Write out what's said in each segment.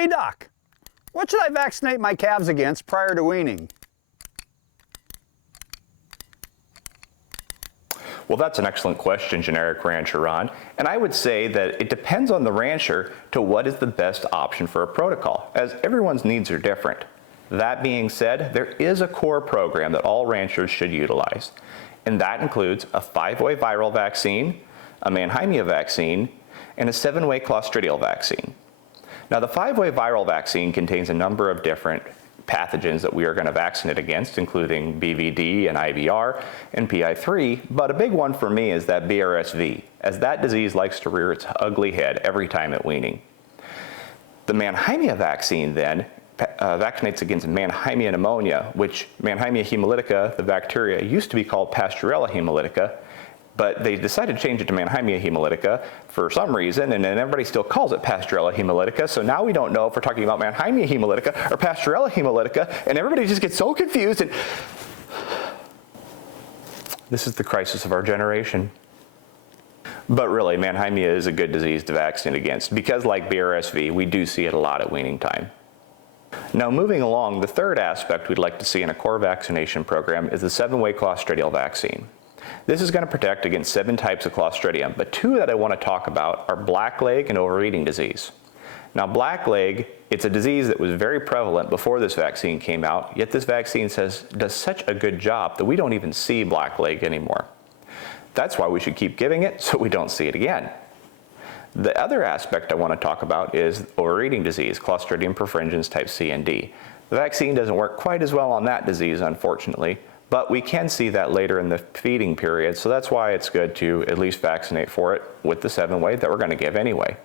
Hey doc, what should I vaccinate my calves against prior to weaning? Well, that's an excellent question, generic rancher Ron, and I would say that it depends on the rancher to what is the best option for a protocol, as everyone's needs are different. That being said, there is a core program that all ranchers should utilize, and that includes a 5-way viral vaccine, a Mannheimia vaccine, and a 7-way Clostridial vaccine. Now, the 5-way viral vaccine contains a number of different pathogens that we are going to vaccinate against, including BVD and IVR and PI3, but a big one for me is that BRSV, as that disease likes to rear its ugly head every time at weaning. The Mannheimia vaccine then vaccinates against Mannheimia pneumonia, which Mannheimia hemolytica, the bacteria, used to be called Pasteurella hemolytica, but they decided to change it to Mannheimia hemolytica for some reason, and then everybody still calls it Pasteurella hemolytica, so now we don't know if we're talking about Mannheimia hemolytica or Pasteurella hemolytica, and everybody just gets so confused, and this is the crisis of our generation. But really, Mannheimia is a good disease to vaccinate against, because like BRSV, we do see it a lot at weaning time. Now, moving along, the third aspect we'd like to see in a core vaccination program is the 7-way Clostridial vaccine. This is going to protect against 7 types of Clostridium, but 2 that I want to talk about are blackleg and overeating disease. Now, blackleg, it's a disease that was very prevalent before this vaccine came out, yet this vaccine does such a good job that we don't even see blackleg anymore. That's why we should keep giving it so we don't see it again. The other aspect I want to talk about is overeating disease, Clostridium perfringens type C and D. The vaccine doesn't work quite as well on that disease, unfortunately, but we can see that later in the feeding period, so that's why it's good to at least vaccinate for it with the 7-way that we're going to give anyway.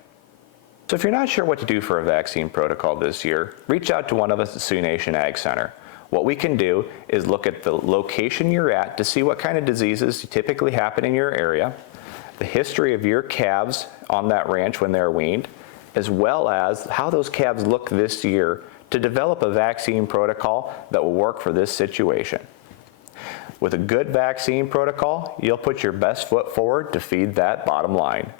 So if you're not sure what to do for a vaccine protocol this year, reach out to one of us at Sioux Nation Ag Center. What we can do is look at the location you're at to see what kind of diseases typically happen in your area, the history of your calves on that ranch when they're weaned, as well as how those calves look this year to develop a vaccine protocol that will work for this situation. With a good vaccine protocol, you'll put your best foot forward to feed that bottom line.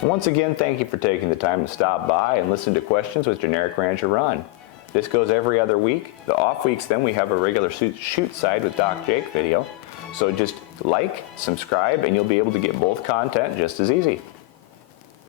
Once again, thank you for taking the time to stop by and listen to Questions with Generic Rancher Ron. This goes every other week. The off weeks, then we have a regular shoot side with Doc Jake video. So just like, subscribe, and you'll be able to get both content just as easy.